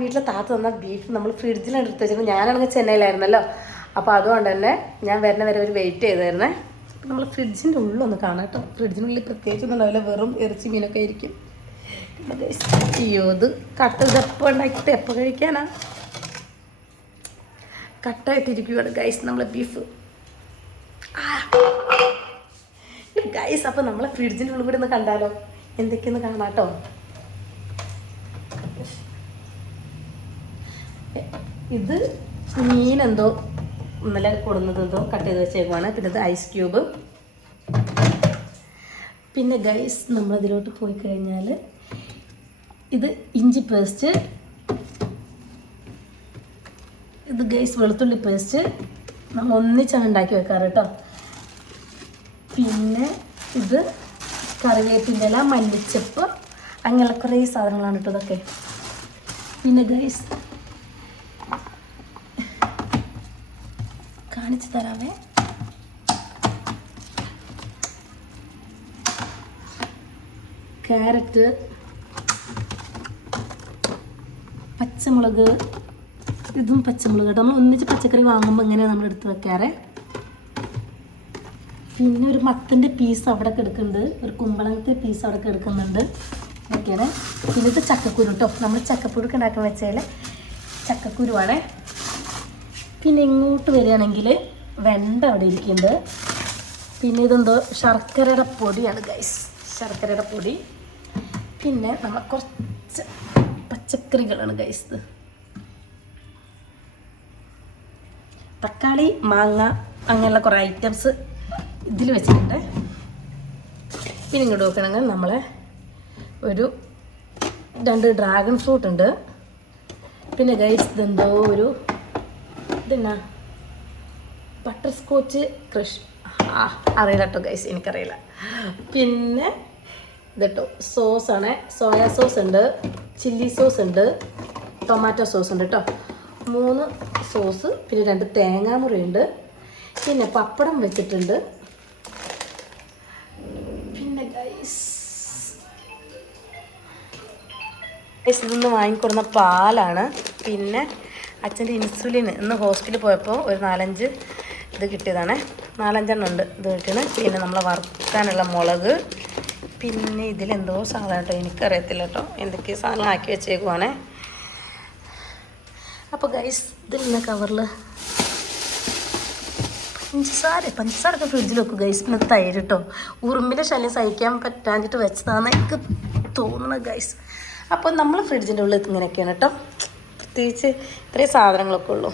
വീട്ടിലെ താത്ത തന്ന ബീഫ് നമ്മൾ ഫ്രിഡ്ജിലാണ് എടുത്ത് വെച്ചപ്പോൾ ഞാനാണെങ്കിൽ ചെന്നൈയിലായിരുന്നല്ലോ. അപ്പോൾ അതുകൊണ്ട് തന്നെ ഞാൻ വരുന്ന വരെ ഒരു വെയിറ്റ് ചെയ്തായിരുന്നേ. അപ്പം നമ്മൾ ഫ്രിഡ്ജിൻ്റെ ഉള്ളൊന്ന് കാണാം കേട്ടോ. ഫ്രിഡ്ജിനുള്ളിൽ പ്രത്യേകിച്ചൊന്നും ഉണ്ടാവില്ല, വെറും ഇറച്ചി മീനൊക്കെ ആയിരിക്കും. അയ്യോ ഇത് കട്ട ഇതെപ്പോൾ ഉണ്ടാക്കിയിട്ട് എപ്പോൾ കഴിക്കാനാ? കട്ടായിട്ടിരിക്കുകയാണ് ഗൈസ് നമ്മളെ ബീഫ് ഗൈസ്. അപ്പം നമ്മളെ ഫ്രിഡ്ജിൻ്റെ ഉള്ളിൽ കൂടെ ഒന്ന് കണ്ടാലോ, എന്തൊക്കെയൊന്ന് കാണാം കേട്ടോ. ഇത് മീനെന്തോ ഇന്നലെ കൊടുന്നതെന്തോ കട്ട് ചെയ്ത് വെച്ചേക്കുവാണ്. പിന്നെ ഇത് ഐസ് ക്യൂബ്. പിന്നെ ഗൈസ് നമ്മളതിലോട്ട് പോയി കഴിഞ്ഞാൽ ഇത് ഇഞ്ചി പേസ്റ്റ്, ഇത് ഗൈസ് വെളുത്തുള്ളി പേസ്റ്റ്. നമ്മൾ ഒന്നിച്ചാണ് ഉണ്ടാക്കി വെക്കാറ് കേട്ടോ. പിന്നെ ഇത് കറിവേപ്പിൻ്റെ ഇല, മല്ലിച്ചപ്പ്, അങ്ങനെയുള്ള കുറേ സാധനങ്ങളാണ് കേട്ടോ ഇതൊക്കെ. പിന്നെ ഗൈസ് കാണിച്ചു തരാമേ. ക്യാരറ്റ്, പച്ചമുളക്, ഇതും പച്ചമുളക് കേട്ടോ. നമ്മൾ ഒന്നിച്ച് പച്ചക്കറി വാങ്ങുമ്പോൾ ഇങ്ങനെയാണ് നമ്മൾ എടുത്ത് വെക്കാറ്. പിന്നെ ഒരു മത്തൻ്റെ പീസ് അവിടെ എടുക്കുന്നുണ്ട്, ഒരു കുമ്പളങ്ങത്തെ പീസ് അവിടെ എടുക്കുന്നുണ്ട്. ഓക്കെയാണ്. പിന്നെ ഇത് ചക്കക്കുരു കേട്ടോ. നമ്മൾ ചക്കക്കുരുക്ക് ഉണ്ടാക്കാൻ വെച്ചാൽ ചക്കക്കുരുവാണ്. പിന്നെ ഇങ്ങോട്ട് വരികയാണെങ്കിൽ വെണ്ട അവിടെ ഇരിക്കുന്നുണ്ട്. പിന്നെ ഇതെന്തോ ശർക്കരയുടെ പൊടിയാണ് ഗൈസ്, ശർക്കരയുടെ പൊടി. പിന്നെ നമ്മൾ കുറച്ച് പച്ചക്കറികളാണ് ഗൈസ്. ഇത് തക്കാളി, മാങ്ങ, അങ്ങനെയുള്ള കുറേ ഐറ്റംസ് ഇതിൽ വെച്ചിട്ടുണ്ട്. പിന്നെ ഇങ്ങോട്ട് നോക്കണമെങ്കിൽ നമ്മളെ ഒരു 2 ഡ്രാഗൺ ഫ്രൂട്ട് ഉണ്ട്. പിന്നെ ഗൈസ് ഇതെന്തോ ഒരു ഇതെന്നാ ബട്ടർ സ്കോച്ച് ക്രഷ്, അറിയില്ല കേട്ടോ ഗൈസ്, എനിക്കറിയില്ല. പിന്നെ ഇതട്ടോ സോസാണ്, സോയാ സോസ് ഉണ്ട്, ചില്ലി സോസ് ഉണ്ട്, ടൊമാറ്റോ സോസ് ഉണ്ട് കേട്ടോ. 3 സോസ്. പിന്നെ 2 തേങ്ങാമുറി ഉണ്ട്. പിന്നെ പപ്പടം വെച്ചിട്ടുണ്ട്. പിന്നെ ഗൈസ് ഇതൊന്ന് വാങ്ങിക്കൊടുന്ന പാലാണ്. പിന്നെ അച്ഛൻ്റെ ഇൻസുലിൻ ഇന്ന് ഹോസ്പിറ്റലിൽ പോയപ്പോൾ ഒരു 4-5 ഇത് കിട്ടിയതാണ്. 4-5 ഉണ്ട് ഇത് കിട്ടിയത്. പിന്നെ നമ്മൾ വറുക്കാനുള്ള മുളക്. പിന്നെ ഇതിലെന്തോ സാധനം കേട്ടോ, എനിക്കറിയത്തില്ല കേട്ടോ, എന്തൊക്കെ സാധനം ആക്കി വെച്ചേക്കുവാണേ. അപ്പോൾ ഗൈസ് ഇതിൽ നിന്ന് കവറിൽ പഞ്ചസാരൊക്കെ ഫ്രിഡ്ജിൽ വെക്കും ഗൈസ്. പിന്നെ തൈര് കേട്ടോ, ഉറുമ്പിൻ്റെ ശല്യം സഹിക്കാൻ പറ്റാഞ്ഞിട്ട് വെച്ചതാണെന്ന് എനിക്ക് തോന്നുന്നത് ഗൈസ്. അപ്പോൾ നമ്മൾ ഫ്രിഡ്ജിൻ്റെ ഉള്ളിൽ ഇങ്ങനെയൊക്കെയാണ് കേട്ടോ. പ്രത്യേകിച്ച് ഇത്രയും സാധനങ്ങളൊക്കെ ഉള്ളൂ.